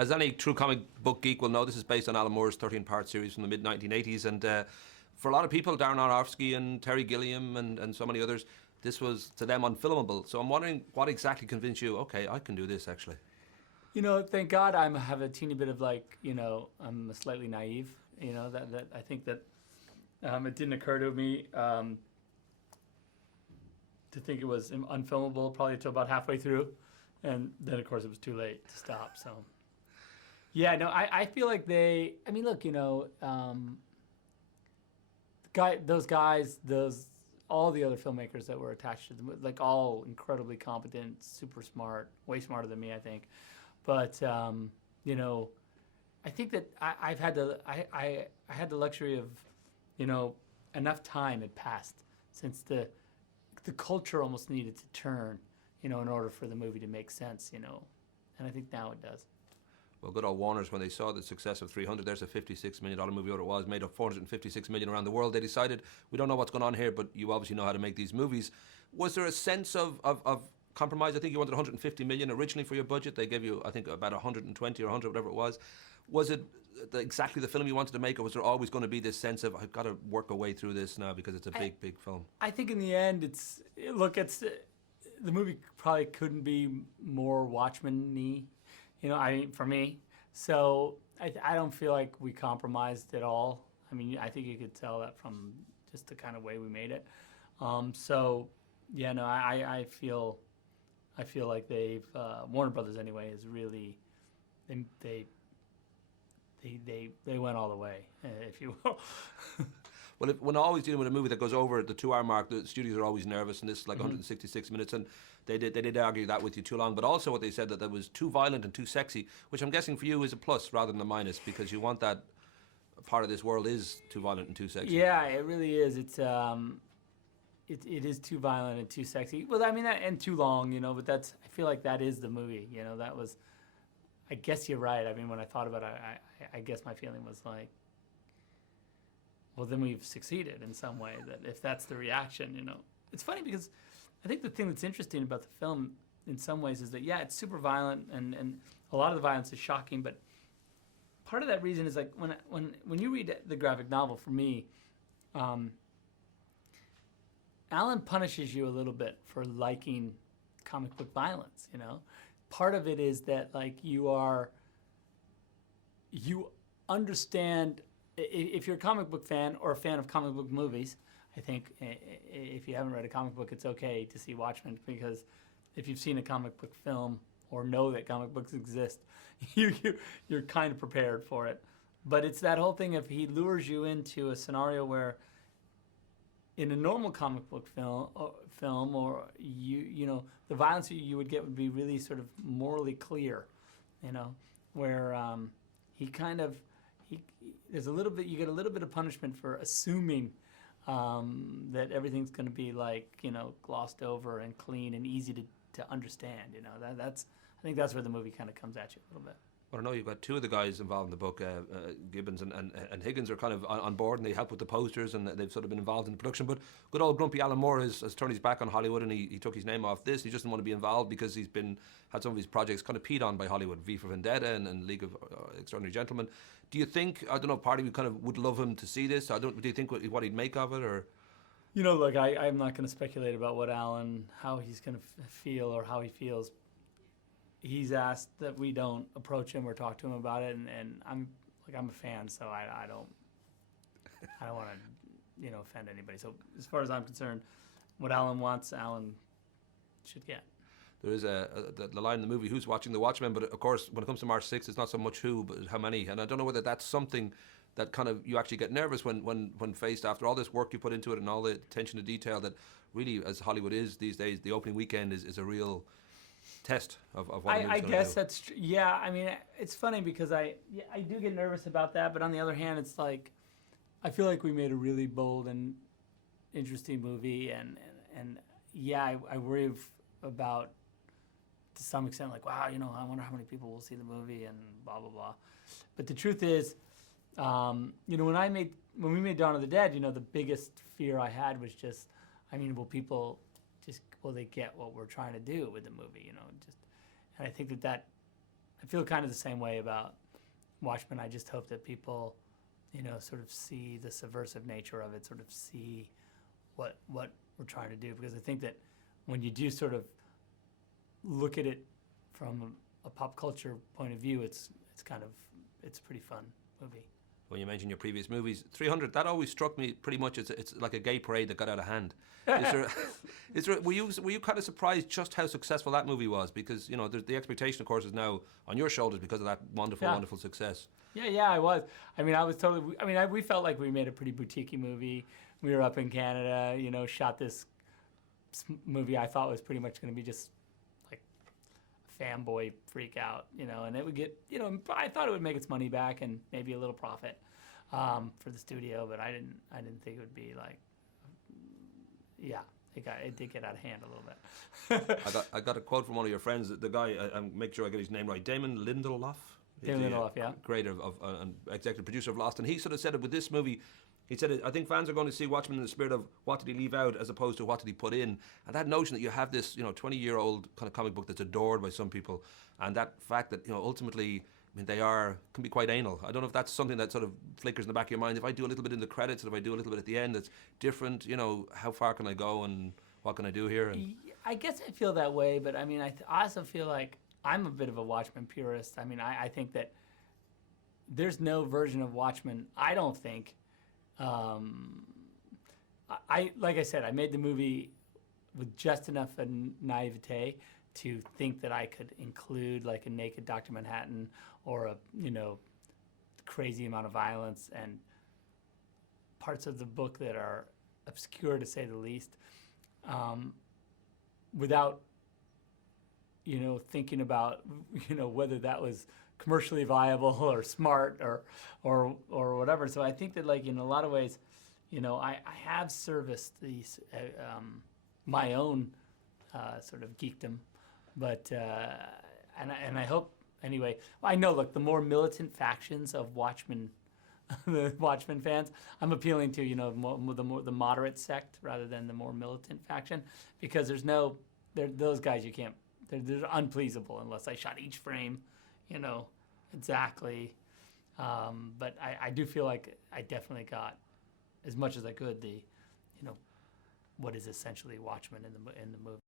As any true comic book geek will know, this is based on Alan Moore's 13-part series from the mid-1980s, and for a lot of people, Darren Aronofsky and Terry Gilliam and so many others, this was, to them, unfilmable. So I'm wondering what exactly convinced you, okay, I can do this, actually. You know, thank God I have a teeny bit of, like, you know, I'm slightly naive, you know, that I think that it didn't occur to me to think it was unfilmable probably until about halfway through. And then, of course, it was too late to stop, so. Yeah, no, I feel like they, I mean, look, you know, those guys, all the other filmmakers that were attached to them, like all incredibly competent, super smart, way smarter than me, I think. But, you know, I think that I had the luxury of, you know, enough time had passed since the culture almost needed to turn, you know, in order for the movie to make sense, you know. And I think now it does. Well, good old Warner's, when they saw the success of 300, there's a $56 million movie, what it was, made of $456 million around the world. They decided, we don't know what's going on here, but you obviously know how to make these movies. Was there a sense of compromise? I think you wanted $150 million originally for your budget. They gave you, I think, about 120 or 100, whatever it was. Was it exactly the film you wanted to make, or was there always going to be this sense of, I've got to work a way through this now because it's a big film? I think in the end, the movie probably couldn't be more Watchmen-y, you know, I mean, for me. So I don't feel like we compromised at all. I mean, I think you could tell that from just the kind of way we made it. So, yeah, no, I feel like they've Warner Brothers anyway is really they went all the way, if you will. Well, when always dealing with a movie that goes over the 2-hour mark, the studios are always nervous, and this is like 166 minutes, and they did argue that with you too long. But also what they said, that was too violent and too sexy, which I'm guessing for you is a plus rather than a minus, because you want that part of this world is too violent and too sexy. Yeah, it really is. It's it is too violent and too sexy. Well, I mean, and too long, you know. But I feel like that is the movie. You know, that was. I guess you're right. I mean, when I thought about it, I guess my feeling was like, well, then we've succeeded in some way, that if that's the reaction, you know. It's funny because I think the thing that's interesting about the film in some ways is that, yeah, it's super violent and a lot of the violence is shocking, but part of that reason is like when you read the graphic novel, for me, Alan punishes you a little bit for liking comic book violence, you know. Part of it is that, like, you understand. If you're a comic book fan or a fan of comic book movies, I think if you haven't read a comic book, it's okay to see Watchmen, because if you've seen a comic book film or know that comic books exist, you're kind of prepared for it. But it's that whole thing of he lures you into a scenario where in a normal comic book film or you know, the violence you would get would be really sort of morally clear, you know, where there's a little bit, you get a little bit of punishment for assuming that everything's going to be, like, you know, glossed over and clean and easy to understand. You know, I think that's where the movie kind of comes at you a little bit. Well, I know you've got two of the guys involved in the book, Gibbons and Higgins are kind of on board, and they help with the posters, and they've sort of been involved in the production. But good old grumpy Alan Moore has turned his back on Hollywood, and he took his name off this. He just didn't want to be involved because he's had some of his projects kind of peed on by Hollywood, V for Vendetta and League of Extraordinary Gentlemen. Do you think, I don't know, part of you kind of would love him to see this? Do you think what he'd make of it, or? You know, look, I'm not going to speculate about how he's going to feel or how he feels. He's asked that we don't approach him or talk to him about it, and I'm a fan, so I don't want to, you know, offend anybody. So as far as I'm concerned, what Alan wants, Alan should get. There is the line in the movie, who's watching the Watchmen? But of course, when it comes to March 6th, it's not so much who, but how many. And I don't know whether that's something that kind of you actually get nervous when faced after all this work you put into it and all the attention to detail that really, as Hollywood is these days, the opening weekend is a real test of what I guess that's true. Yeah, I mean, it's funny because I do get nervous about that, but on the other hand, it's like I feel like we made a really bold and interesting movie, and yeah, I worry about, to some extent, like, wow, you know, I wonder how many people will see the movie and blah blah blah. But the truth is, you know, when we made Dawn of the Dead, you know, the biggest fear I had was just, I mean, will they get what we're trying to do with the movie, you know? And I think that I feel kind of the same way about Watchmen. I just hope that people, sort of see the subversive nature of it, sort of see what we're trying to do. Because I think that when you do sort of look at it from a pop culture point of view, it's a pretty fun movie. When you mentioned your previous movies, 300, that always struck me pretty much. It's like a gay parade that got out of hand. Were you kind of surprised just how successful that movie was? Because the expectation, of course, is now on your shoulders because of that wonderful success. Yeah, I was. I mean, we felt like we made a pretty boutique-y movie. We were up in Canada, shot this movie I thought was pretty much going to be just like a fanboy freak out, and it would get, I thought it would make its money back and maybe a little profit for the studio, but I didn't think it would be like, it did get out of hand a little bit. I got a quote from one of your friends, the guy, make sure I get his name right, Damon Lindelof. Damon Lindelof, yeah. Creator and executive producer of Lost, and he sort of said it with this movie. He said, I think fans are going to see Watchmen in the spirit of what did he leave out as opposed to what did he put in. And that notion that you have this, 20-year-old kind of comic book that's adored by some people, and that fact that, ultimately, they can be quite anal. I don't know if that's something that sort of flickers in the back of your mind. If I do a little bit in the credits, and if I do a little bit at the end, that's different, how far can I go and what can I do here? And I guess I feel that way, but I mean, I also feel like I'm a bit of a Watchmen purist. I mean, I think that there's no version of Watchmen, I don't think. Like I said, I made the movie with just enough naivete to think that I could include like a naked Dr. Manhattan or a crazy amount of violence and parts of the book that are obscure to say the least, without thinking about whether that was commercially viable or smart or whatever. So I think that like in a lot of ways, I have serviced these my own sort of geekdom, but and I hope anyway. I know, look, the more militant factions of Watchmen, the Watchmen fans, I'm appealing to the moderate sect rather than the more militant faction, because those guys you can't. They're unpleasable unless I shot each frame, exactly. But I do feel like I definitely got as much as I could what is essentially Watchmen in the movie.